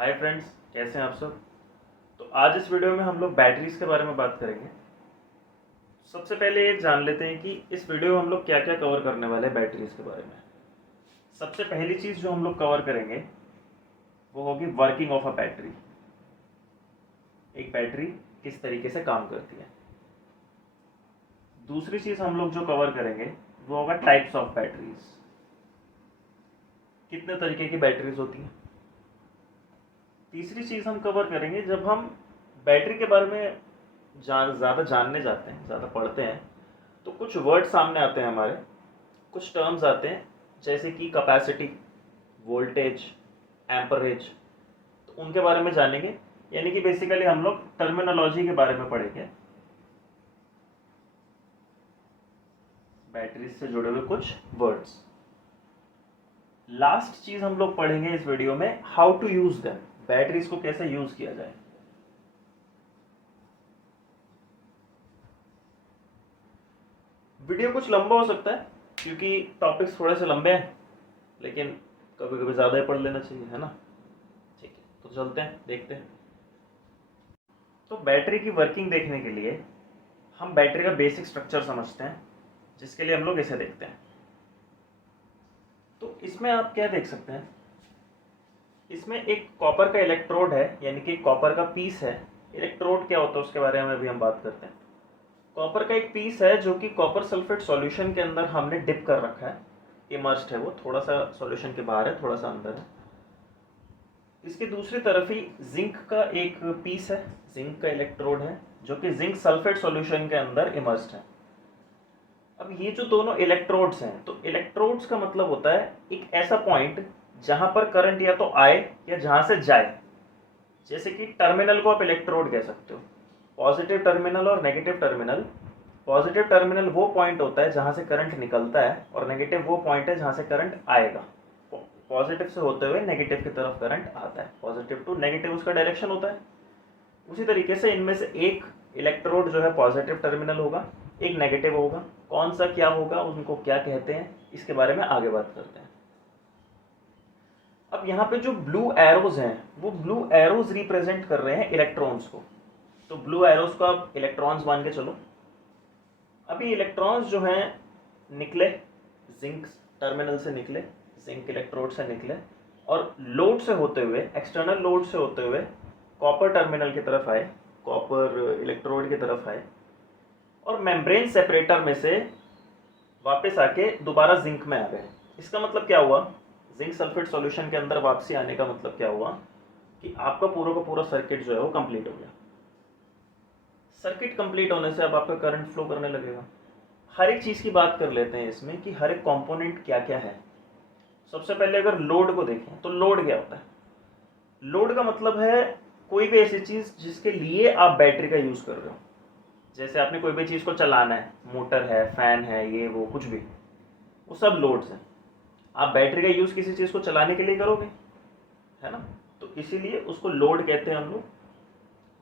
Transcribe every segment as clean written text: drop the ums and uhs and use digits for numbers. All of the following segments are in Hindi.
हाय फ्रेंड्स, कैसे हैं आप सब। तो आज इस वीडियो में हम लोग बैटरीज के बारे में बात करेंगे। सबसे पहले ये जान लेते हैं कि इस वीडियो में हम लोग क्या क्या कवर करने वाले हैं बैटरीज के बारे में। सबसे पहली चीज़ जो हम लोग कवर करेंगे वो होगी वर्किंग ऑफ अ बैटरी। एक बैटरी किस तरीके से काम करती है। दूसरी चीज़ हम लोग जो कवर करेंगे वो होगा टाइप्स ऑफ बैटरीज। कितने तरीके की बैटरीज होती हैं। तीसरी चीज़ हम कवर करेंगे, जब हम बैटरी के बारे में ज़्यादा जानने जाते हैं, ज़्यादा पढ़ते हैं, तो कुछ वर्ड सामने आते हैं हमारे, कुछ टर्म्स आते हैं जैसे कि कैपेसिटी, वोल्टेज, एम्परेज। तो उनके बारे में जानेंगे, यानी कि बेसिकली हम लोग टर्मिनोलॉजी के बारे में पढ़ेंगे, बैटरीज से जुड़े हुए कुछ वर्ड्स। लास्ट चीज़ हम लोग पढ़ेंगे इस वीडियो में, how to use them, batteries को कैसे यूज़ किया जाए। वीडियो कुछ लंबा हो सकता है क्योंकि टॉपिक्स थोड़े से लंबे हैं, लेकिन कभी कभी ज़्यादा ही पढ़ लेना चाहिए, है ना। ठीक है, तो चलते हैं, देखते हैं। तो बैटरी की वर्किंग देखने के लिए हम बैटरी का बेसिक स्ट्रक्चर समझते हैं, जिसके लिए हम लोग इसे देखते हैं। तो इसमें आप क्या देख सकते हैं, इसमें एक कॉपर का इलेक्ट्रोड है, यानी कि कॉपर का पीस है। इलेक्ट्रोड क्या होता है उसके बारे में भी हम बात करते हैं। कॉपर का एक पीस है जो कि कॉपर सल्फेट सॉल्यूशन के अंदर हमने डिप कर रखा है, इमर्स्ड है, वो थोड़ा सा सॉल्यूशन के बाहर है, थोड़ा सा अंदर है। इसकी दूसरी तरफ ही जिंक का एक पीस है, जिंक का इलेक्ट्रोड है जो कि जिंक सल्फेट सॉल्यूशन के अंदर इमर्स्ड है। अब ये जो दोनों इलेक्ट्रोड्स हैं, तो इलेक्ट्रोड्स का मतलब होता है एक ऐसा पॉइंट जहां पर करंट या तो आए या जहां से जाए। जैसे कि टर्मिनल को आप इलेक्ट्रोड कह सकते हो, पॉजिटिव टर्मिनल और नेगेटिव टर्मिनल। पॉजिटिव टर्मिनल वो पॉइंट होता है जहां से करंट निकलता है, और नेगेटिव वो पॉइंट है जहां से करंट आएगा। पॉजिटिव से होते हुए नेगेटिव की तरफ करंट आता है, पॉजिटिव टू नेगेटिव उसका डायरेक्शन होता है। उसी तरीके से इनमें से एक इलेक्ट्रोड जो है पॉजिटिव टर्मिनल होगा, एक नेगेटिव होगा। कौन सा क्या होगा, उनको क्या कहते हैं, इसके बारे में आगे बात करते हैं। अब यहाँ पे जो ब्लू एरोज हैं, वो ब्लू एरोज रिप्रेजेंट कर रहे हैं इलेक्ट्रॉन्स को। तो ब्लू एरोज को आप इलेक्ट्रॉन्स मान के चलो। अभी इलेक्ट्रॉन्स जो हैं निकले, जिंक टर्मिनल से निकले, जिंक इलेक्ट्रोड से निकले, और लोड से होते हुए, एक्सटर्नल लोड से होते हुए कॉपर टर्मिनल की तरफ आए, कॉपर इलेक्ट्रोड की तरफ आए, और मेम्ब्रेन सेपरेटर में से वापस आके दोबारा जिंक में आ गए। इसका मतलब क्या हुआ, जिंक सल्फेट सॉल्यूशन के अंदर वापसी आने का मतलब क्या हुआ कि आपका पूरा का पूरा सर्किट जो है वो कंप्लीट हो गया। सर्किट कंप्लीट होने से अब आपका करंट फ्लो करने लगेगा। हर एक चीज़ की बात कर लेते हैं इसमें कि हर एक कंपोनेंट क्या क्या है। सबसे पहले अगर लोड को देखें तो लोड क्या होता है। लोड का मतलब है कोई भी ऐसी चीज़ जिसके लिए आप बैटरी का यूज़ कर रहे हो। जैसे आपने कोई भी चीज़ को चलाना है, मोटर है, फैन है, ये वो कुछ भी, वो सब लोड्स हैं। आप बैटरी का यूज़ किसी चीज़ को चलाने के लिए करोगे, है ना। तो इसीलिए उसको लोड कहते हैं हम लोग।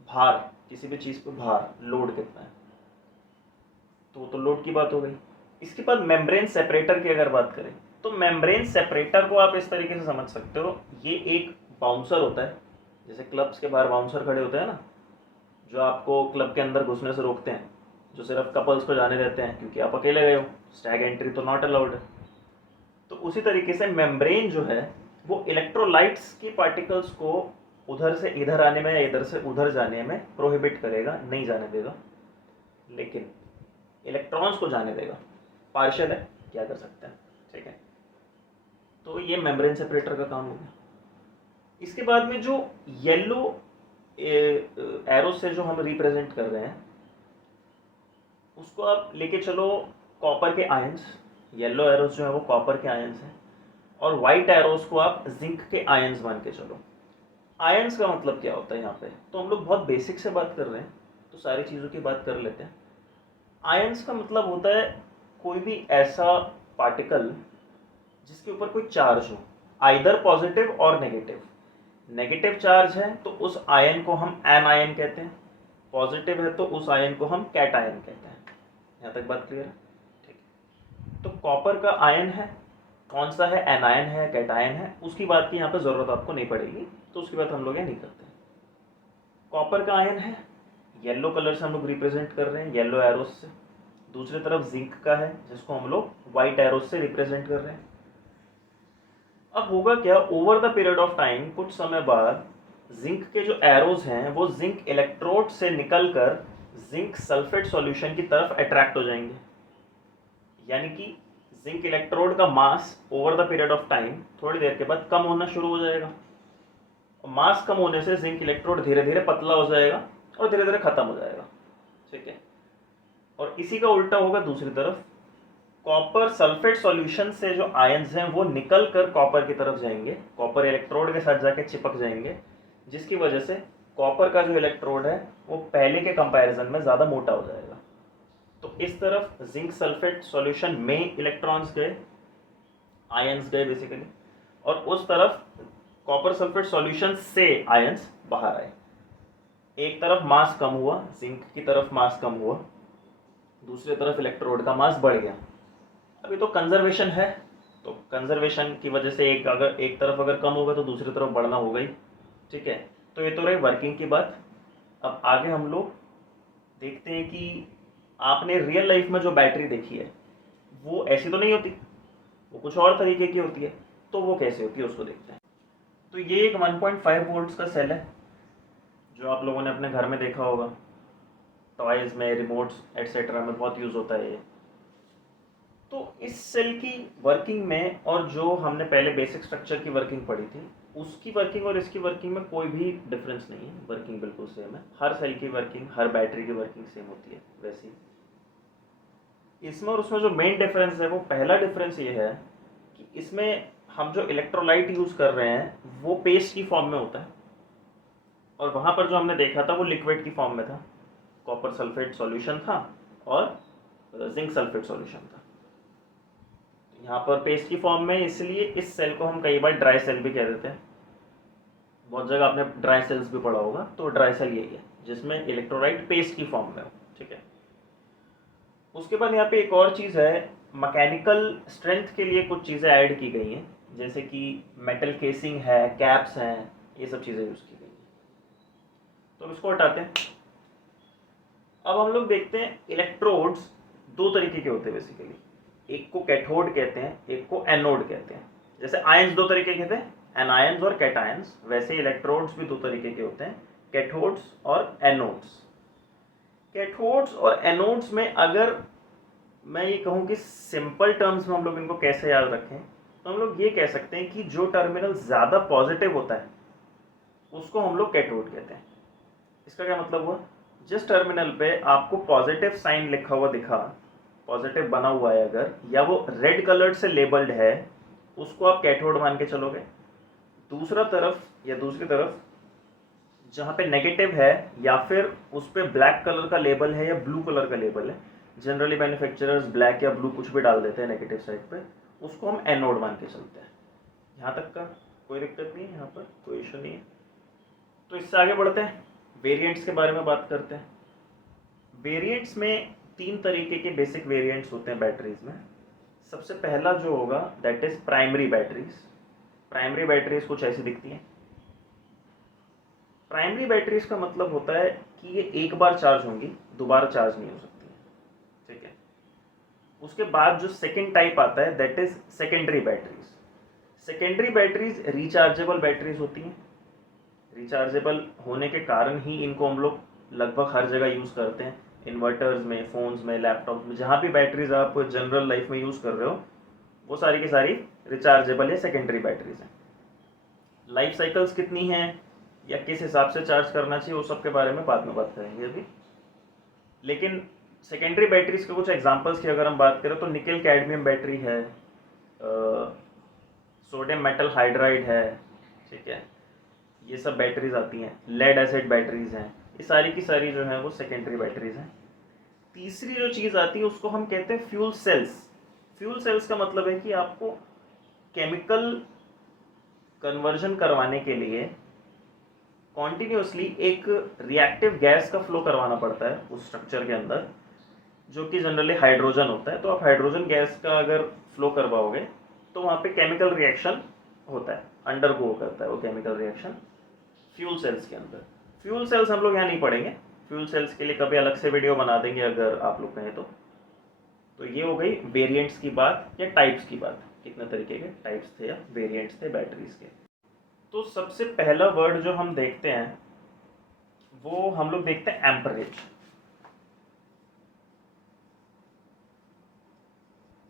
भार, किसी भी चीज़ पर भार, लोड कितना है, तो लोड की बात हो गई। इसके बाद मेम्ब्रेन सेपरेटर की अगर बात करें, तो मेम्ब्रेन सेपरेटर को आप इस तरीके से समझ सकते हो, ये एक बाउंसर होता है। जैसे क्लब्स के बाहर बाउंसर खड़े होते हैं ना, जो आपको क्लब के अंदर घुसने से रोकते हैं, जो सिर्फ कपल्स को जाने देते हैं क्योंकि आप अकेले गए हो, स्टैग एंट्री तो नॉट अलाउड है। तो उसी तरीके से मेम्ब्रेन जो है वो इलेक्ट्रोलाइट्स की पार्टिकल्स को उधर से इधर आने में या इधर से उधर जाने में प्रोहिबिट करेगा, नहीं जाने देगा, लेकिन इलेक्ट्रॉन्स को जाने देगा। पार्शियल है, क्या कर सकते हैं, ठीक है। तो ये मेम्ब्रेन सेपरेटर का काम हो गया। इसके बाद में जो येलो एरो से जो हम रिप्रेजेंट कर रहे हैं, उसको आप लेके चलो कॉपर के आयंस। येलो एरोस जो है वो कॉपर के आयंस हैं, और वाइट एरोस को आप जिंक के आयंस मान के चलो। आयंस का मतलब क्या होता है यहाँ पे, तो हम लोग बहुत बेसिक से बात कर रहे हैं, तो सारी चीज़ों की बात कर लेते हैं। आयंस का मतलब होता है कोई भी ऐसा पार्टिकल जिसके ऊपर कोई चार्ज हो, आइदर पॉजिटिव और नेगेटिव। नेगेटिव चार्ज है तो उस आयन को हम एन आयन कहते हैं, पॉजिटिव है तो उस आयन को हम कैट आयन कहते हैं। यहाँ तक बात क्लियर है, ठीक है। तो कॉपर का आयन है, कौन सा है, एनायन है, कैटायन है, उसकी बात की यहाँ पे ज़रूरत आपको नहीं पड़ेगी, तो उसकी बात हम लोग यहाँ नहीं करते। कॉपर का आयन है, येलो कलर से हम लोग रिप्रेजेंट कर रहे हैं, येलो एरोस से। दूसरी तरफ जिंक का है, जिसको हम लोग वाइट एरोस से रिप्रेजेंट कर रहे हैं। अब होगा क्या, over the period of time, कुछ समय बाद जिंक के जो एरोज हैं वो जिंक इलेक्ट्रोड से निकलकर जिंक सल्फेट सॉल्यूशन की तरफ अट्रैक्ट हो जाएंगे। यानी कि जिंक इलेक्ट्रोड का मास over the period of time थोड़ी देर के बाद कम होना शुरू हो जाएगा, और मास कम होने से जिंक इलेक्ट्रोड धीरे धीरे पतला हो जाएगा और धीरे धीरे खत्म हो जाएगा। ठीक है, और इसी का उल्टा होगा दूसरी तरफ, कॉपर सल्फेट सॉल्यूशन से जो आयंस हैं वो निकल कर कॉपर की तरफ जाएंगे, कॉपर इलेक्ट्रोड के साथ जाके चिपक जाएंगे, जिसकी वजह से कॉपर का जो इलेक्ट्रोड है वो पहले के कंपैरिजन में ज़्यादा मोटा हो जाएगा। तो इस तरफ जिंक सल्फेट सॉल्यूशन में इलेक्ट्रॉन्स गए, आयंस गए बेसिकली, और उस तरफ कॉपर सल्फेट सॉल्यूशन से आयंस बाहर आए। एक तरफ मास कम हुआ, जिंक की तरफ मास कम हुआ, दूसरी तरफ इलेक्ट्रोड का मास बढ़ गया। अभी तो कंजर्वेशन है, तो कंजर्वेशन की वजह से एक तरफ अगर कम होगा तो दूसरी तरफ बढ़ना होगा ही। ठीक है, तो ये तो रही वर्किंग की बात। अब आगे हम लोग देखते हैं कि आपने रियल लाइफ में जो बैटरी देखी है वो ऐसी तो नहीं होती, वो कुछ और तरीके की होती है, तो वो कैसे होती है उसको देखते हैं। तो ये एक 1.5 वोल्ट्स का सेल है जो आप लोगों ने अपने घर में देखा होगा, टॉयज़ में, रिमोट्स एट्सेट्रा में बहुत यूज़ होता है ये। तो इस सेल की वर्किंग में और जो हमने पहले बेसिक स्ट्रक्चर की वर्किंग पढ़ी थी उसकी वर्किंग और इसकी वर्किंग में कोई भी डिफरेंस नहीं है, वर्किंग बिल्कुल सेम है। हर सेल की वर्किंग, हर बैटरी की वर्किंग सेम होती है वैसे ही। इसमें और उसमें जो मेन डिफरेंस है वो पहला डिफरेंस ये है कि इसमें हम जो इलेक्ट्रोलाइट यूज़ कर रहे हैं वो पेस्ट की फॉर्म में होता है, और वहाँ पर जो हमने देखा था वो लिक्विड की फॉर्म में था, कॉपर सल्फेट सॉल्यूशन था और जिंक सल्फेट सॉल्यूशन था। यहाँ पर पेस्ट की फॉर्म में, इसलिए इस सेल को हम कई बार ड्राई सेल भी कह देते हैं। बहुत जगह आपने ड्राई सेल्स भी पढ़ा होगा, तो ड्राई सेल यही है जिसमें इलेक्ट्रोलाइट पेस्ट की फॉर्म में हो। ठीक है, उसके बाद यहाँ पे एक और चीज़ है, मैकेनिकल स्ट्रेंथ के लिए कुछ चीज़ें ऐड की गई हैं, जैसे कि मेटल केसिंग है, कैप्स हैं, ये सब चीज़ें यूज़ की गई हैं। तो इसको हटाते हैं। अब हम लोग देखते हैं इलेक्ट्रोड्स दो तरीके के होते हैं बेसिकली, एक को कैथोड कहते हैं, एक को एनोड कहते हैं। जैसे आयंस दो तरीके के थे, एनायंस और कैटायंस, वैसे इलेक्ट्रोड्स भी दो तरीके के होते हैं, कैथोड्स और एनोड्स। कैथोड्स और एनोड्स में अगर मैं ये कहूँ कि सिंपल टर्म्स में हम लोग इनको कैसे याद रखें, तो हम लोग ये कह सकते हैं कि जो टर्मिनल ज़्यादा पॉजिटिव होता है उसको हम लोग कैथोड कहते हैं। इसका क्या मतलब हुआ, जिस टर्मिनल पे आपको पॉजिटिव साइन लिखा हुआ दिखा, पॉजिटिव बना हुआ है अगर, या वो रेड कलर से लेबल्ड है, उसको आप कैथोड मान के चलोगे। दूसरी तरफ जहाँ पे नेगेटिव है या फिर उस पर ब्लैक कलर का लेबल है या ब्लू कलर का लेबल है, जनरली मैन्युफैक्चरर्स ब्लैक या ब्लू कुछ भी डाल देते हैं नेगेटिव साइड पे, उसको हम एनोड मान के चलते हैं। यहाँ तक का कोई दिक्कत नहीं है, यहाँ पर कोई इशू नहीं है। तो इससे आगे बढ़ते हैं, वेरिएंट्स के बारे में बात करते हैं। वेरिएंट्स में तीन तरीके के बेसिक वेरिएंट्स होते हैं बैटरीज में। सबसे पहला जो होगा that is primary batteries. Primary batteries कुछ ऐसी दिखती हैं। प्राइमरी बैटरीज का मतलब होता है कि ये एक बार चार्ज होंगी, दोबारा चार्ज नहीं हो सकती है। ठीक है, उसके बाद जो सेकेंड टाइप आता है that is secondary batteries. Secondary batteries rechargeable batteries होती हैं। रिचार्जेबल होने के कारण ही इनको हम लोग लगभग हर जगह यूज़ करते हैं, इन्वर्टर्स में, फ़ोन्स में, लैपटॉप में, जहाँ भी बैटरीज आप जनरल लाइफ में यूज़ कर रहे हो वो सारी की सारी रिचार्जेबल या सेकेंडरी बैटरीज हैं। लाइफ साइकिल्स कितनी हैं या किस हिसाब से चार्ज करना चाहिए वो सब के बारे में बाद में बात करेंगे अभी। लेकिन सेकेंडरी बैटरीज के कुछ एग्जांपल्स की अगर हम बात करें तो निकल कैडमियम बैटरी है, सोडियम मेटल हाइड्राइड है। ठीक है, ये सब बैटरीज आती हैं। लेड एसिड बैटरीज हैं, ये सारी की सारी जो है वो सेकेंडरी बैटरीज हैं। तीसरी जो चीज़ आती है उसको हम कहते हैं फ्यूल सेल्स। फ्यूल सेल्स का मतलब है कि आपको केमिकल कन्वर्जन करवाने के लिए कॉन्टिन्यूसली एक रिएक्टिव गैस का फ्लो करवाना पड़ता है उस स्ट्रक्चर के अंदर, जो कि जनरली हाइड्रोजन होता है। तो आप हाइड्रोजन गैस का अगर फ्लो करवाओगे तो वहाँ पे केमिकल रिएक्शन होता है, अंडरगो करता है वो केमिकल रिएक्शन फ्यूल सेल्स के अंदर। फ्यूल सेल्स हम लोग यहाँ नहीं पढ़ेंगे, फ्यूल सेल्स के लिए कभी अलग से वीडियो बना देंगे अगर आप लोग कहें तो ये हो गई वेरिएंट्स की बात या टाइप्स की बात, कितने तरीके के टाइप्स थे या वेरिएंट्स थे बैटरीज के। तो सबसे पहला वर्ड जो हम देखते हैं वो हम लोग देखते हैं एम्परेज।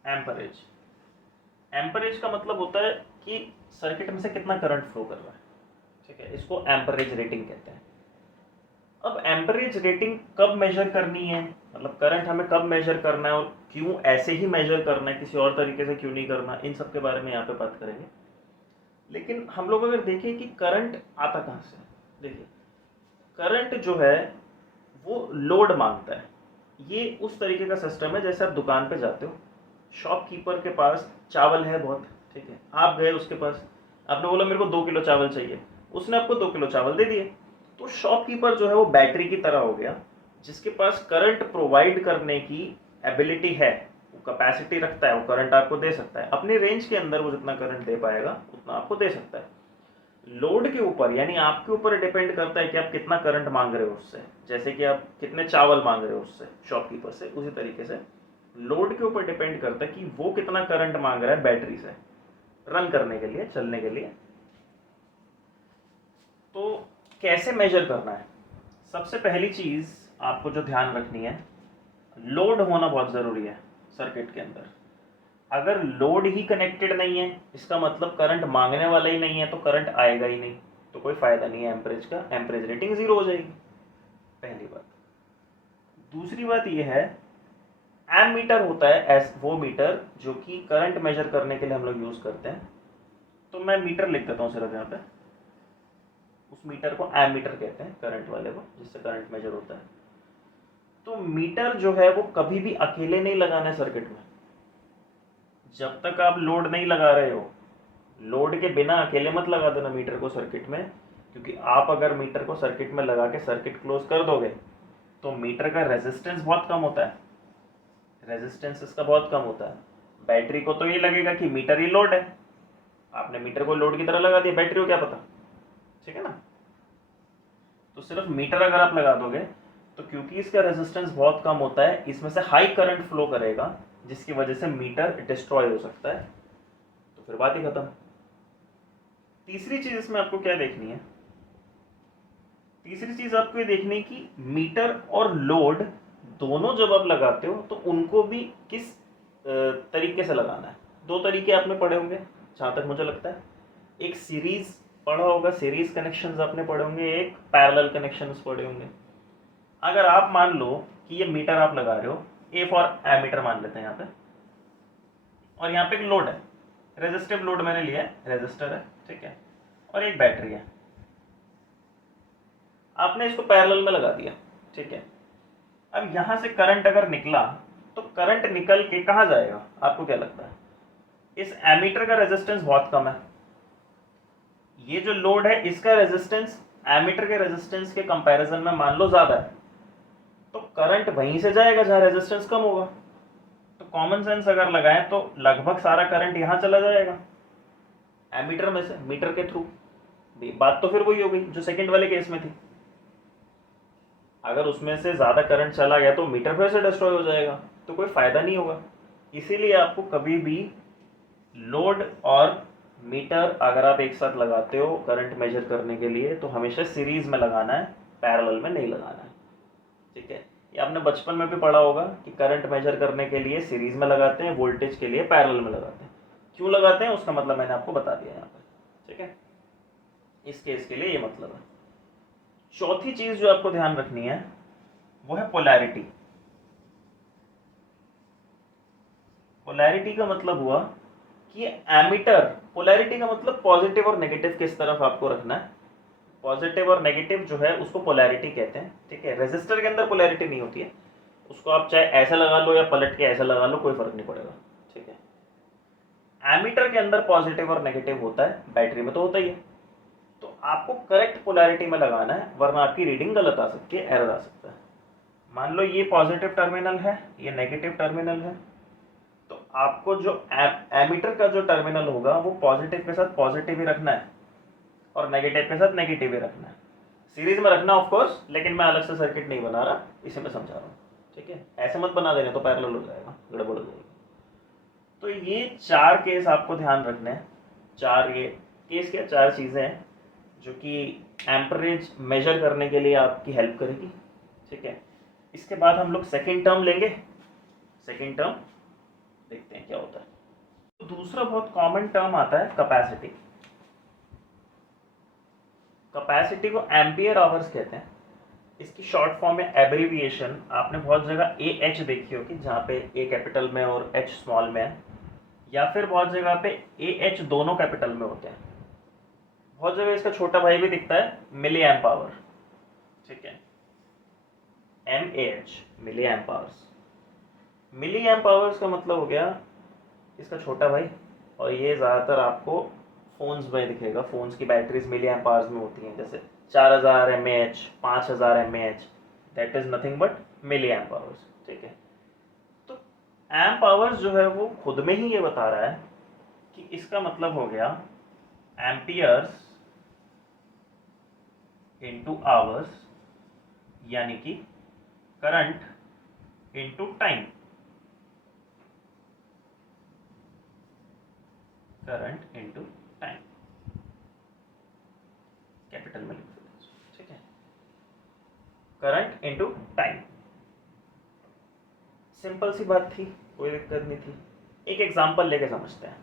एम्परेज एम्परेज का मतलब होता है कि सर्किट में से कितना करंट फ्लो कर रहा है, ठीक है, इसको एम्परेज रेटिंग कहते हैं। अब एम्परेज रेटिंग कब मेजर करनी है, मतलब करंट हमें कब मेजर करना है और क्यों ऐसे ही मेजर करना है, किसी और तरीके से क्यों नहीं करना, इन सब के बारे में यहाँ पे बात करेंगे। लेकिन हम लोग अगर देखें कि करंट आता कहाँ से, देखिए करंट जो है वो लोड मांगता है। ये उस तरीके का सिस्टम है जैसे आप दुकान पे जाते हो, शॉपकीपर के पास चावल है बहुत, ठीक है, आप गए उसके पास, आपने बोला मेरे को 2 किलो चावल चाहिए, उसने आपको 2 किलो चावल दे दिए। तो शॉपकीपर जो है वो बैटरी की तरह हो गया, जिसके पास करंट प्रोवाइड करने की एबिलिटी है, वो कैपेसिटी रखता है, वो करंट आपको दे सकता है अपने रेंज के अंदर, वो जितना करंट दे पाएगा उतना आपको दे सकता है। लोड के ऊपर यानी आपके ऊपर डिपेंड करता है कि आप कितना करंट मांग रहे हो उससे, जैसे कि आप कितने चावल मांग रहे हो उससे शॉपकीपर से, उसी तरीके से लोड के ऊपर डिपेंड करता है कि वो कितना करंट मांग रहा है बैटरी से रन करने के लिए, चलने के लिए। तो कैसे मेजर करना है, सबसे पहली चीज आपको जो ध्यान रखनी है, लोड होना बहुत जरूरी है सर्किट के अंदर। अगर लोड ही कनेक्टेड नहीं है, इसका मतलब करंट मांगने वाला ही नहीं है, तो करंट आएगा ही नहीं, तो कोई फायदा नहीं है एम्परेज का, एम्परेज रेटिंग 0 हो जाएगी, पहली बात। दूसरी बात यह है, एम मीटर होता है वो मीटर जो कि करंट मेजर करने के लिए हम लोग यूज करते हैं। तो मैं मीटर लिख देता हूँ सिर्फ यहाँ पे, उस मीटर को एम मीटर कहते हैं, करंट वाले को, जिससे करंट मेजर होता है। तो मीटर जो है वो कभी भी अकेले नहीं लगाना है सर्किट में, जब तक आप लोड नहीं लगा रहे हो। लोड के बिना अकेले मत लगा देना मीटर को सर्किट में, क्योंकि आप अगर मीटर को सर्किट में लगा के सर्किट क्लोज कर दोगे तो मीटर का रेजिस्टेंस बहुत कम होता है, रेजिस्टेंस इसका बहुत कम होता है। बैटरी को तो ये लगेगा कि मीटर ही लोड है, आपने मीटर को लोड की तरह लगा दिया, बैटरी को क्या पता, ठीक है ना। तो सिर्फ मीटर अगर आप लगा दोगे तो क्योंकि इसका रेजिस्टेंस बहुत कम होता है, इसमें से हाई करंट फ्लो करेगा, जिसकी वजह से मीटर डिस्ट्रॉय हो सकता है, तो फिर बात ही खत्म। तीसरी चीज इसमें आपको क्या देखनी है, तीसरी चीज आपको ये देखनी कि मीटर और लोड दोनों जब आप लगाते हो तो उनको भी किस तरीके से लगाना है। 2 तरीके आपने पढ़े होंगे जहां तक मुझे लगता है, एक सीरीज पढ़ा होगा, सीरीज कनेक्शंस आपने पढ़े होंगे, एक पैरेलल कनेक्शंस पढ़े होंगे। अगर आप मान लो कि ये मीटर आप लगा रहे हो, ए फॉर एमीटर मान लेते हैं यहाँ पे, और यहाँ पे एक लोड है, रेजिस्टिव लोड मैंने लिया है, रेजिस्टर है, ठीक है, और एक बैटरी है, आपने इसको पैरेलल में लगा दिया, ठीक है। अब यहां से करंट अगर निकला तो करंट निकल के कहां जाएगा, आपको क्या लगता है। इस एमीटर का रेजिस्टेंस बहुत कम है, ये जो लोड है इसका रेजिस्टेंस एमीटर के रेजिस्टेंस के कंपैरिजन में मान लो ज्यादा है, तो करंट वहीं से जाएगा जहां रेजिस्टेंस कम होगा। तो कॉमन सेंस अगर लगाएं तो लगभग सारा करंट यहां चला जाएगा एमीटर में से, मीटर के थ्रू। बात तो फिर वही हो गई जो सेकंड वाले केस में थी, अगर उसमें से ज्यादा करंट चला गया तो मीटर फिर से डिस्ट्रॉय हो जाएगा, तो कोई फायदा नहीं होगा। इसीलिए आपको कभी भी लोड और मीटर अगर आप एक साथ लगाते हो करंट मेजर करने के लिए तो हमेशा सीरीज में लगाना है, पैरेलल में नहीं लगाना है, ठीक है। ये आपने बचपन में भी पढ़ा होगा कि करंट मेजर करने के लिए सीरीज में लगाते हैं, वोल्टेज के लिए पैरेलल में लगाते हैं। क्यों लगाते हैं उसका मतलब मैंने आपको बता दिया यहाँ पर, ठीक है, इस केस के लिए ये मतलब है। चौथी चीज जो आपको ध्यान रखनी है वो है पोलैरिटी। पोलैरिटी का मतलब हुआ कि एमीटर, पोलैरिटी का मतलब पॉजिटिव और नेगेटिव किस तरफ आपको रखना है, पॉजिटिव और नेगेटिव जो है उसको पोलैरिटी कहते हैं, ठीक है। रेजिस्टर के अंदर पोलैरिटी नहीं होती है, उसको आप चाहे ऐसा लगा लो या पलट के ऐसा लगा लो, कोई फर्क नहीं पड़ेगा, ठीक है। एमीटर के अंदर पॉजिटिव और नेगेटिव होता है, बैटरी में तो होता ही है। तो आपको करेक्ट पोलैरिटी में लगाना है, वरना आपकी रीडिंग गलत आ सकती है, एरर आ सकता है। मान लो ये पॉजिटिव टर्मिनल है, ये नेगेटिव टर्मिनल है, तो आपको जो एमीटर का जो टर्मिनल होगा वो पॉजिटिव के साथ पॉजिटिव ही रखना है और नेगेटिव के साथ नेगेटिव ही रखना है। सीरीज में रखना ऑफ कोर्स, लेकिन मैं अलग से सर्किट नहीं बना रहा, इसे मैं समझा रहा हूँ। ठीक है, ऐसे मत बना देने तो पैरेलल हो जाएगा, गड़बड़ हो जाएगी। तो ये 4 केस आपको ध्यान रखने हैं। 4 ये केस क्या, 4 चीज़ें हैं जो कि एम्परेज मेजर करने के लिए आपकी हेल्प करेगी। ठीक है, इसके बाद हम लोग सेकेंड टर्म लेंगे। सेकेंड टर्म देखते हैं क्या होता है। तो दूसरा बहुत कॉमन टर्म आता है कैपेसिटी। कैपेसिटी को एम्पियर आवर्स कहते हैं। इसकी शॉर्ट फॉर्म में एब्रीविएशन आपने बहुत जगह AH देखी होगी, जहाँ पे A कैपिटल में और H स्मॉल में है, या फिर बहुत जगह पे AH दोनों कैपिटल में होते हैं। बहुत जगह इसका छोटा भाई भी दिखता है, मिली एम्प आवर। ठीक है, MAH milli amp hours. Milli amp hours का मतलब हो गया इसका छोटा भाई, और ये ज़्यादातर आपको फ़ोन्स में दिखेगा। फ़ोन्स की बैटरीज मिली एम्प आवर्स में होती हैं, जैसे 4000 mAh, 5000 mAh, that is nothing but milli amp hours. ठीक है, तो एम्प आवर्स जो है वो खुद में ही ये बता रहा है कि इसका मतलब हो गया एम्पियर्स इंटू आवर्स, यानी कि current into time. Current into time, capital में लिख दो। ठीक है, करंट इंटू टाइम, सिंपल सी बात थी, कोई दिक्कत नहीं थी। एक एग्जांपल लेके समझते हैं।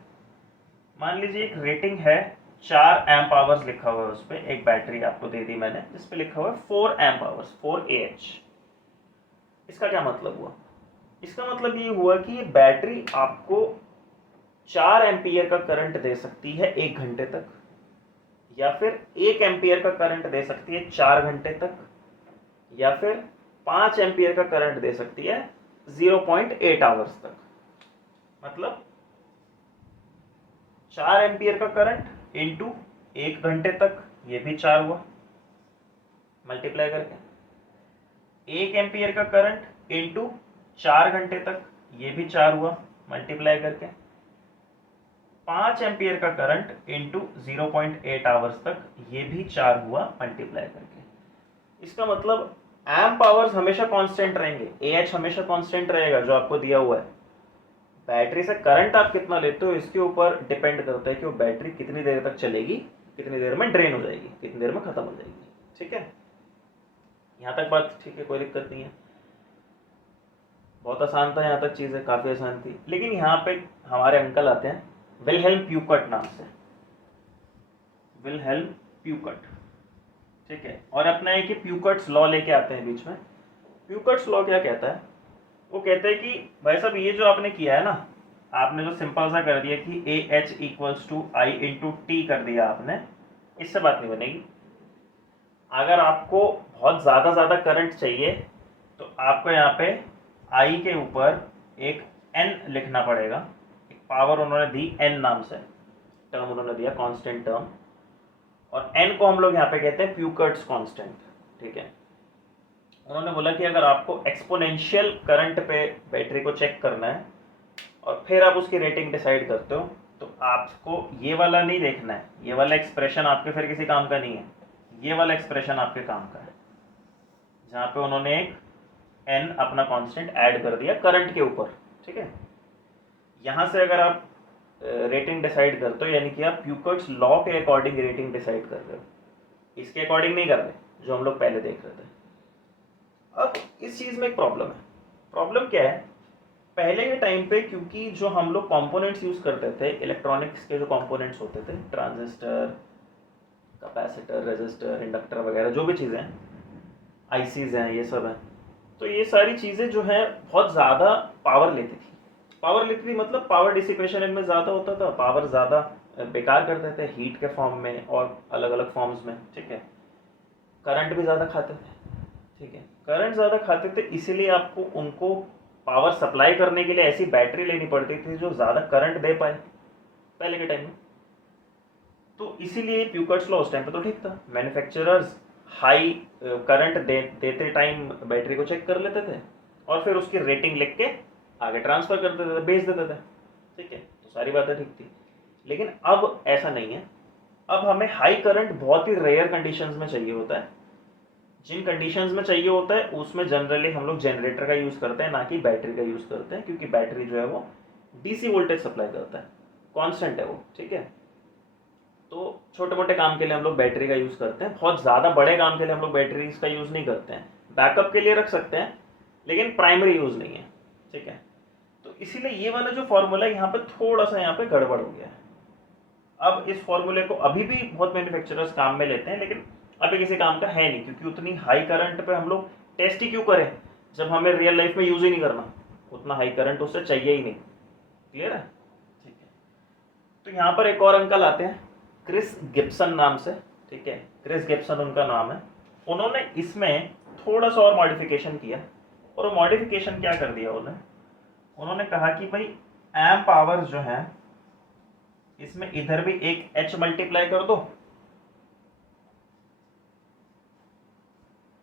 मान लीजिए एक रेटिंग है 4 एम्प आवर्स लिखा हुआ है, उस पर एक बैटरी आपको दे दी मैंने जिस पे लिखा हुआ है 4 एम्प आवर्स, 4Ah। इसका क्या मतलब हुआ? इसका मतलब ये हुआ कि ये बैटरी आपको 4 एम्पियर का करंट दे सकती है 1 घंटे तक, या फिर 1 एम्पियर का करंट दे सकती है 4 घंटे तक, या फिर 5 एम्पियर का करंट दे सकती है 0.8 आवर्स तक। मतलब 4 एम्पियर का करंट इंटू 1 घंटे तक, ये भी 4 हुआ, मल्टीप्लाई करके 1 एम्पियर का करंट इंटू 4 घंटे तक, ये भी 4 हुआ, मल्टीप्लाई करके 5 एम्पियर का करंट इंटू 0.8 आवर्स तक, ये भी 4 हुआ, मल्टीप्लाई करके। इसका मतलब एम्प आवर्स हमेशा कांस्टेंट रहेंगे, AH हमेशा कांस्टेंट रहेगा जो आपको दिया हुआ है। बैटरी से करंट आप कितना लेते हो इसके ऊपर डिपेंड करता है कि वो बैटरी कितनी देर तक चलेगी, कितनी देर में ड्रेन हो जाएगी, कितनी देर में खत्म हो जाएगी। ठीक है, यहाँ तक बात ठीक है, कोई दिक्कत नहीं है। बहुत आसान था, यहाँ तक चीज़ें काफ़ी आसान थी। लेकिन यहाँ पे हमारे अंकल आते हैं विलहेल्म प्यूकट नाम से, विलहेल्म प्यूकट। ठीक है, और अपना एक प्यूकट्स लॉ लेके आते हैं बीच में। प्यूकट्स लॉ क्या कहता है? वो कहते हैं कि भाई साहब ये जो आपने किया है ना, आपने जो सिंपल सा कर दिया कि AH equals to I into T कर दिया आपने, इससे बात नहीं बनेगी। अगर आपको बहुत ज़्यादा करंट चाहिए तो आपको यहाँ पे I के ऊपर एक N लिखना पड़ेगा। एक पावर उन्होंने दी N नाम से, टर्म उन्होंने दिया, कांस्टेंट टर्म, और N को हम लोग यहाँ पे कहते हैं प्यूकर्ट्स कांस्टेंट। ठीक है, उन्होंने बोला कि अगर आपको एक्सपोनेंशियल करंट पे बैटरी को चेक करना है और फिर आप उसकी रेटिंग डिसाइड करते हो, तो आपको ये वाला नहीं देखना है, ये वाला एक्सप्रेशन आपके फिर किसी काम का नहीं है, ये वाला एक्सप्रेशन आपके काम का है, जहाँ पे उन्होंने एक N अपना कांस्टेंट ऐड कर दिया करंट के ऊपर। ठीक है, यहाँ से अगर आप रेटिंग डिसाइड करते हो, यानी कि आप प्यूकर्ट्स लॉ के अकॉर्डिंग रेटिंग डिसाइड कर रहे हो, इसके अकॉर्डिंग नहीं कर रहे जो हम लोग पहले देख रहे थे। अब इस चीज़ में एक प्रॉब्लम है। प्रॉब्लम क्या है? पहले के टाइम पे क्योंकि जो हम लोग कंपोनेंट्स यूज़ करते थे, इलेक्ट्रॉनिक्स के जो कंपोनेंट्स होते थे, ट्रांजिस्टर, कैपेसिटर, रेजिस्टर, इंडक्टर वगैरह जो भी चीज़ें हैं, ICs हैं, ये सब हैं, तो ये सारी चीज़ें जो हैं बहुत ज़्यादा पावर लेती थी। पावर लेती थी मतलब पावर डिसिपेशन इनमें ज़्यादा होता था, पावर ज़्यादा बेकार करते थे हीट के फॉर्म में और अलग अलग फॉर्म्स में। ठीक है, करंट भी ज़्यादा खाते थे। ठीक है, करंट ज़्यादा खाते थे, इसीलिए आपको उनको पावर सप्लाई करने के लिए ऐसी बैटरी लेनी पड़ती थी जो ज़्यादा करंट दे पाए पहले के टाइम में। तो इसीलिए प्यूकर्ट्स लॉ उस टाइम पे तो ठीक था। मैन्युफैक्चरर्स हाई करंट देते टाइम बैटरी को चेक कर लेते थे और फिर उसकी रेटिंग लिख के आगे ट्रांसफ़र कर देते थे, बेच देते थे। ठीक है, तो सारी बातें ठीक थी। लेकिन अब ऐसा नहीं है, अब हमें हाई करंट बहुत ही रेयर कंडीशंस में चाहिए होता है। जिन कंडीशंस में चाहिए होता है उसमें जनरली हम लोग जनरेटर का यूज़ करते हैं, ना कि बैटरी का यूज़ करते हैं, क्योंकि बैटरी जो है वो डीसी वोल्टेज सप्लाई करता है, कांस्टेंट है वो, ठीक है। तो छोटे मोटे काम के लिए हम लोग बैटरी का यूज़ करते हैं, बहुत ज़्यादा बड़े काम के लिए हम लोग बैटरीज का यूज़ नहीं करते हैं। बैकअप के लिए रख सकते हैं लेकिन प्राइमरी यूज़ नहीं है, ठीक है। तो इसीलिए ये वाला जो फॉर्मूला है यहाँ पे थोड़ा सा यहाँ पे गड़बड़ हो गया है। अब इस फॉर्मूले को अभी भी बहुत मैन्युफैक्चरर्स काम में लेते हैं, लेकिन अभी किसी काम का है नहीं, क्योंकि उतनी हाई करंट पे हम लोग टेस्ट ही क्यों करें जब हमें रियल लाइफ में यूज़ ही नहीं करना, उतना हाई करंट उससे चाहिए ही नहीं। क्लियर है? ठीक है। तो यहाँ पर एक और अंकल आते हैं क्रिस गिब्सन नाम से, ठीक है, क्रिस गिब्सन उनका नाम है। उन्होंने इसमें थोड़ा सा और मॉडिफिकेशन किया, और वो मॉडिफिकेशन क्या कर दिया उन्होंने कहा कि भाई एम्प पावर जो है इसमें इधर भी एक H मल्टीप्लाई कर दो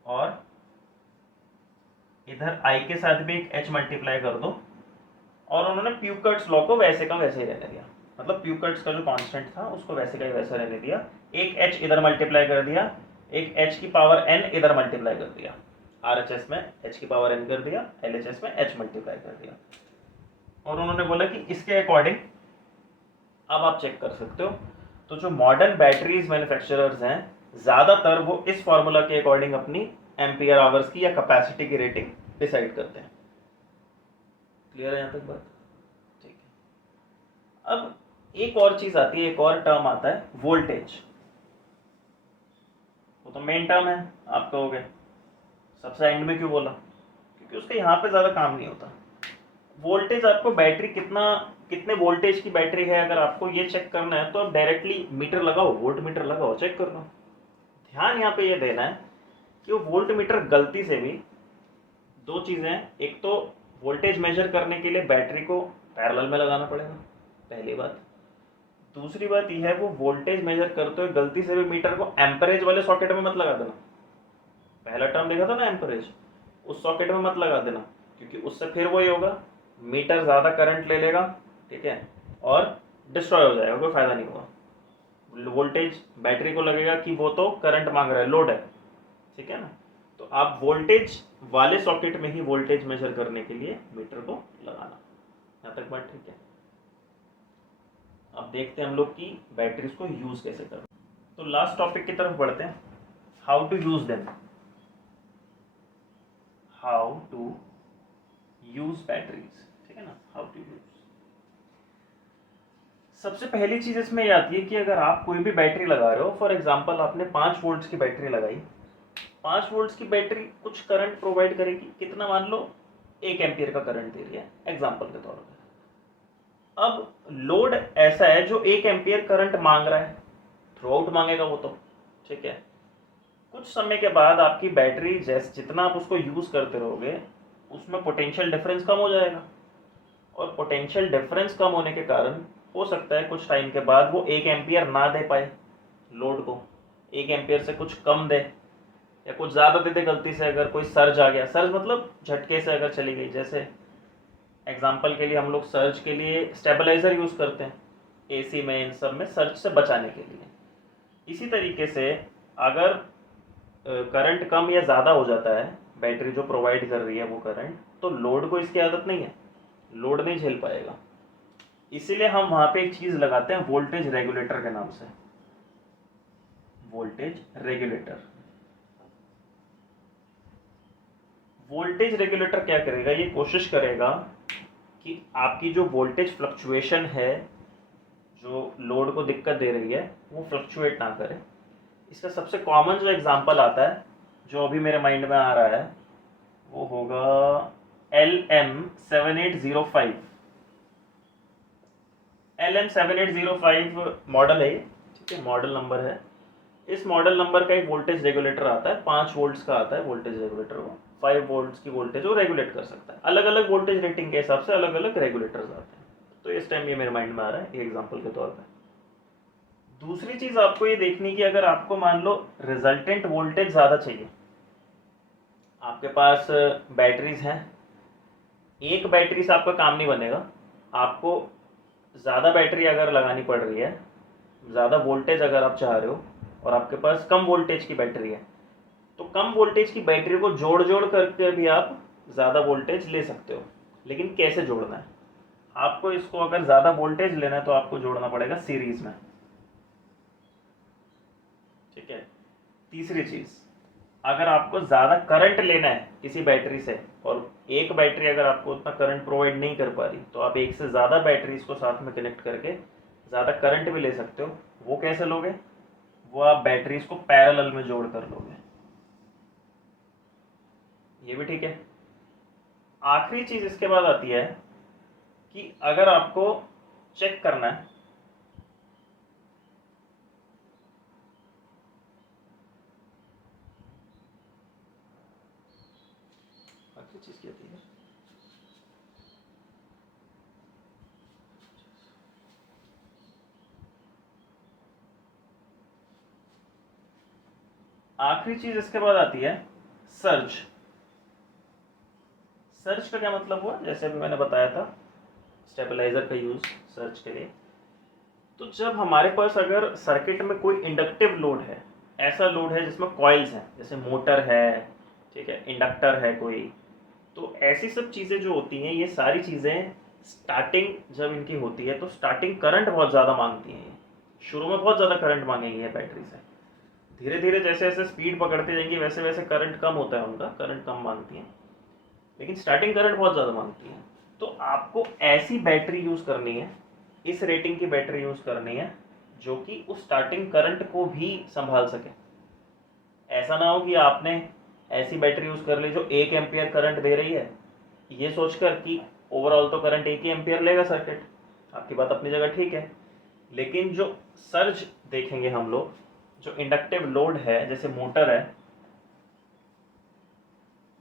और इधर I के साथ भी एक H मल्टीप्लाई कर दो, और उन्होंने प्यूकर्ट्स लॉ को वैसे का वैसे ही रहने दिया। मतलब प्यूकर्ट्स का जो कांस्टेंट था उसको वैसे का वैसा रहने दिया, एक H इधर मल्टीप्लाई कर दिया, एक H की पावर N इधर मल्टीप्लाई कर दिया, RHS में H की पावर N कर दिया, LHS में H मल्टीप्लाई कर दिया। और उन्होंने बोला कि इसके अकॉर्डिंग अब आप चेक कर सकते हो, तो जो मॉडर्न बैटरीज मैन्युफैक्चरर्स हैं ज़्यादातर वो इस फॉर्मूला के अकॉर्डिंग अपनी एम्पियर आवर्स की या कैपेसिटी की रेटिंग डिसाइड करते हैं। क्लियर है यहाँ तक बात? ठीक है। अब एक और चीज़ आती है, एक और टर्म आता है वोल्टेज। वो तो मेन टर्म है, आप कहोगे सबसे एंड में क्यों बोला, क्योंकि उसका यहाँ पे ज़्यादा काम नहीं होता। वोल्टेज आपको बैटरी कितने वोल्टेज की बैटरी है अगर आपको ये चेक करना है तो आप डायरेक्टली मीटर लगाओ, वोल्ट मीटर लगाओ, चेक कर लो। ध्यान यहाँ पे ये देना है कि वो वोल्ट मीटर गलती से भी दो चीज़ें, एक तो वोल्टेज मेजर करने के लिए बैटरी को पैरेलल में लगाना पड़ेगा, पहली बात। दूसरी बात यह है वो वोल्टेज मेजर करते हुए गलती से भी मीटर को एम्परेज वाले सॉकेट में मत लगा देना। पहला टर्म देखा था ना एम्परेज, उस सॉकेट में मत लगा देना, क्योंकि उससे फिर वही होगा, मीटर ज़्यादा करंट ले लेगा, ठीक है, और डिस्ट्रॉय हो जाएगा, कोई फायदा नहीं होगा। वोल्टेज बैटरी को लगेगा कि वो तो करंट मांग रहा है, लोड है, ठीक है ना। तो आप वोल्टेज वाले सॉकेट में ही वोल्टेज मेजर करने के लिए मीटर को लगाना। यहाँ तक बात ठीक है? अब देखते हैं हम लोग की बैटरीज को यूज कैसे करना। तो लास्ट टॉपिक की तरफ बढ़ते हैं, how to use them. How to use batteries, ठीक है ना, हाउ टू यूज। सबसे पहली चीज इसमें यह आती है कि अगर आप कोई भी बैटरी लगा रहे हो, फॉर एग्जांपल आपने 5 वोल्ट्स की बैटरी लगाई, 5 वोल्ट्स की बैटरी कुछ करंट प्रोवाइड करेगी, कितना मान लो 1 एम्पियर का करंट दे रही है एग्जांपल के तौर पर। अब लोड ऐसा है जो 1 एम्पियर करंट मांग रहा है, थ्रू आउट मांगेगा वो तो, ठीक है। कुछ समय के बाद आपकी बैटरी जैसे जितना आप उसको यूज करते रहोगे उसमें पोटेंशियल डिफरेंस कम हो जाएगा, और पोटेंशियल डिफरेंस कम होने के कारण हो सकता है कुछ टाइम के बाद वो 1 एम्पियर ना दे पाए लोड को, 1 एम्पियर से कुछ कम दे, या कुछ ज़्यादा दे दे गलती से। अगर कोई सर्ज आ गया, सर्ज मतलब झटके से अगर चली गई, जैसे एग्जाम्पल के लिए हम लोग सर्ज के लिए स्टेबलाइजर यूज़ करते हैं एसी में, इन सब में सर्ज से बचाने के लिए। इसी तरीके से अगर करंट कम या ज़्यादा हो जाता है, बैटरी जो प्रोवाइड कर रही है वो करंट, तो लोड को इसकी आदत नहीं है, लोड नहीं झेल पाएगा। इसीलिए हम वहाँ पे एक चीज़ लगाते हैं वोल्टेज रेगुलेटर के नाम से, वोल्टेज रेगुलेटर। वोल्टेज रेगुलेटर क्या करेगा, ये कोशिश करेगा कि आपकी जो वोल्टेज फ्लक्चुएशन है, जो लोड को दिक्कत दे रही है, वो फ्लक्चुएट ना करे। इसका सबसे कॉमन जो एग्जांपल आता है जो अभी मेरे माइंड में आ रहा है वो होगा LM7805। LM7805 मॉडल है, ठीक है, मॉडल नंबर है। इस मॉडल नंबर का एक वोल्टेज रेगुलेटर आता है, 5 वोल्ट्स का आता है वोल्टेज रेगुलेटर, वो 5 वोल्ट्स की वोल्टेज वो रेगुलेट कर सकता है। अलग अलग वोल्टेज रेटिंग के हिसाब से अलग अलग रेगुलेटर्स आते हैं। तो इस टाइम ये मेरे माइंड में आ रहा है एग्जाम्पल के तौर पर। दूसरी चीज आपको ये देखनी कि अगर आपको मान लो रिजल्टेंट वोल्टेज ज़्यादा चाहिए, आपके पास बैटरीज हैं, एक बैटरी से आपका काम नहीं बनेगा, आपको ज़्यादा बैटरी अगर लगानी पड़ रही है, ज़्यादा वोल्टेज अगर आप चाह रहे हो और आपके पास कम वोल्टेज की बैटरी है, तो कम वोल्टेज की बैटरी को जोड़ जोड़ करके भी आप ज़्यादा वोल्टेज ले सकते हो। लेकिन कैसे जोड़ना है आपको, इसको अगर ज़्यादा वोल्टेज लेना है तो आपको जोड़ना पड़ेगा सीरीज़ में। ठीक है। तीसरी चीज़, अगर आपको ज़्यादा करंट लेना है किसी बैटरी से और एक बैटरी अगर आपको उतना करंट प्रोवाइड नहीं कर पा रही, तो आप एक से ज़्यादा बैटरीज को साथ में कनेक्ट करके ज़्यादा करंट भी ले सकते हो। वो कैसे लोगे? वो आप बैटरीज को पैरेलल में जोड़ कर लोगे। ये भी ठीक है। आखिरी चीज़ इसके बाद आती है कि अगर आपको चेक करना है आखिरी चीज़ क्या आती है, आखिरी चीज़ इसके बाद आती है सर्ज। सर्च का क्या मतलब हुआ? जैसे अभी मैंने बताया था स्टेबलाइजर का यूज़ सर्च के लिए। तो जब हमारे पास अगर सर्किट में कोई इंडक्टिव लोड है, ऐसा लोड है जिसमें कॉइल्स हैं, जैसे मोटर है, ठीक है, इंडक्टर है कोई, तो ऐसी सब चीज़ें जो होती हैं, ये सारी चीज़ें स्टार्टिंग जब इनकी होती है तो स्टार्टिंग करंट बहुत ज़्यादा मांगती हैं। शुरू में बहुत ज़्यादा करंट मांगेंगी ये बैटरी से, धीरे धीरे जैसे जैसे स्पीड पकड़ते जाएंगी वैसे वैसे करंट कम होता है, उनका करंट कम मांगती हैं, लेकिन स्टार्टिंग करंट बहुत ज़्यादा मांगती है। तो आपको ऐसी बैटरी यूज़ करनी है, इस रेटिंग की बैटरी यूज़ करनी है जो कि उस स्टार्टिंग करंट को भी संभाल सके। ऐसा ना हो कि आपने ऐसी बैटरी यूज़ कर ली जो 1 एम्पियर करंट दे रही है, ये सोचकर कि ओवरऑल तो करंट 1 ही एम्पियर लेगा सर्किट। आपकी बात अपनी जगह ठीक है, लेकिन जो सर्ज देखेंगे हम लोग, जो इंडक्टिव लोड है जैसे मोटर है,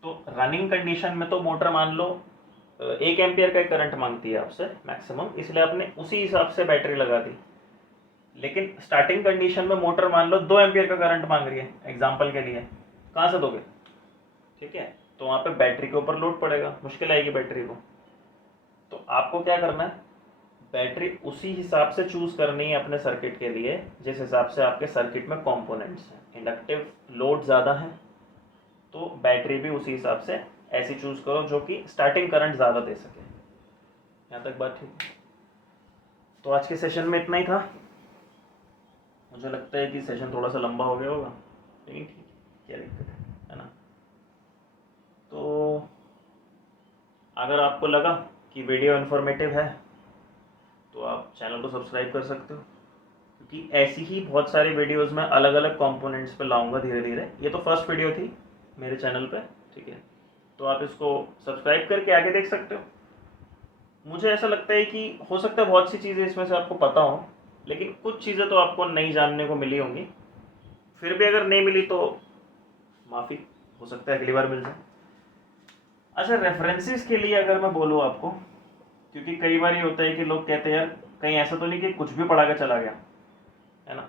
तो रनिंग कंडीशन में तो मोटर मान लो 1 एम्पियर का करंट मांगती है आपसे मैक्सिमम, इसलिए आपने उसी हिसाब से बैटरी लगा दी। लेकिन स्टार्टिंग कंडीशन में मोटर मान लो 2 एम्पियर का करंट मांग रही है एग्जाम्पल के लिए, कहाँ से दोगे? ठीक है, तो वहाँ पे बैटरी के ऊपर लोड पड़ेगा, मुश्किल आएगी बैटरी को। तो आपको क्या करना है, बैटरी उसी हिसाब से चूज करनी है अपने सर्किट के लिए जिस हिसाब से आपके सर्किट में कंपोनेंट्स हैं। इंडक्टिव लोड ज़्यादा है तो बैटरी भी उसी हिसाब से ऐसी चूज करो जो कि स्टार्टिंग करंट ज़्यादा दे सके। यहाँ तक बात ठीक है? तो आज के सेशन में इतना ही था। मुझे लगता है कि सेशन थोड़ा सा लंबा हो गया होगा, लेकिन ठीक है, क्या दिक्कत है ना? तो अगर आपको लगा कि वीडियो इन्फॉर्मेटिव है तो आप चैनल को सब्सक्राइब कर सकते हो, क्योंकि ऐसी ही बहुत सारी वीडियोस में अलग अलग कंपोनेंट्स पे लाऊंगा धीरे धीरे। ये तो फर्स्ट वीडियो थी मेरे चैनल पे, ठीक है, तो आप इसको सब्सक्राइब करके आगे देख सकते हो। मुझे ऐसा लगता है कि हो सकता है बहुत सी चीज़ें इसमें से आपको पता हो, लेकिन कुछ चीज़ें तो आपको नहीं जानने को मिली होंगी। फिर भी अगर नहीं मिली तो माफ़ी, हो सकता है अगली बार मिल जाए। अच्छा, रेफरेंसेस के लिए अगर मैं बोलूँ आपको, क्योंकि कई बार ये होता है कि लोग कहते हैं यार कहीं ऐसा तो नहीं कि कुछ भी पढ़ा के चला गया, है ना,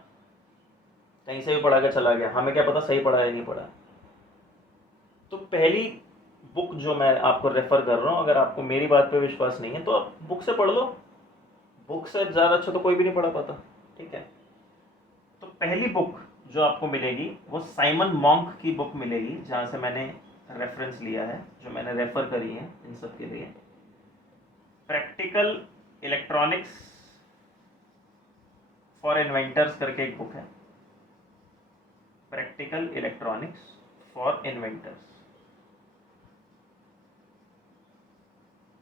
कहीं से भी पढ़ा के चला गया, हमें क्या पता सही पढ़ा है नहीं पढ़ा। तो पहली बुक जो मैं आपको रेफ़र कर रहा हूँ, अगर आपको मेरी बात पे विश्वास नहीं है तो आप बुक से पढ़ लो, बुक से ज़्यादा अच्छा तो कोई भी नहीं पढ़ा पाता। ठीक है, तो पहली बुक जो आपको मिलेगी वो साइमन मॉन्क की बुक मिलेगी, जहाँ से मैंने रेफरेंस लिया है, जो मैंने रेफ़र करी है इन सब के लिए। प्रैक्टिकल इलेक्ट्रॉनिक्स फॉर इन्वेंटर्स करके एक बुक है, प्रैक्टिकल इलेक्ट्रॉनिक्स फॉर इन्वेंटर्स।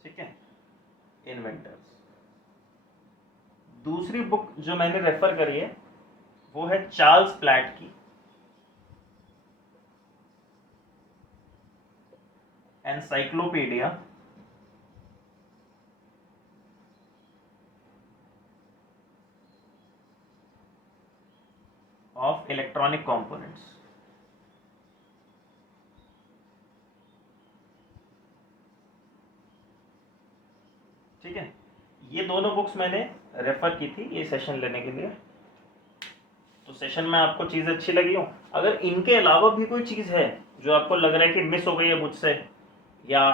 ठीक है, इन्वेंटर्स। दूसरी बुक जो मैंने रेफर करी है वो है चार्ल्स प्लैट की एनसाइक्लोपीडिया ऑफ इलेक्ट्रॉनिक कंपोनेंट्स। ठीक है, ये दोनों बुक्स मैंने रेफर की थी ये सेशन लेने के लिए। तो सेशन में आपको चीज़ अच्छी लगी हो, अगर इनके अलावा भी कोई चीज़ है जो आपको लग रहा है कि मिस हो गई है मुझसे, या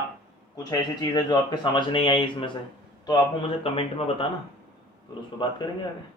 कुछ ऐसी चीज़ है जो आपके समझ नहीं आई इसमें से, तो आप मुझे कमेंट में बताना, फिर उस पर बात करेंगे आगे।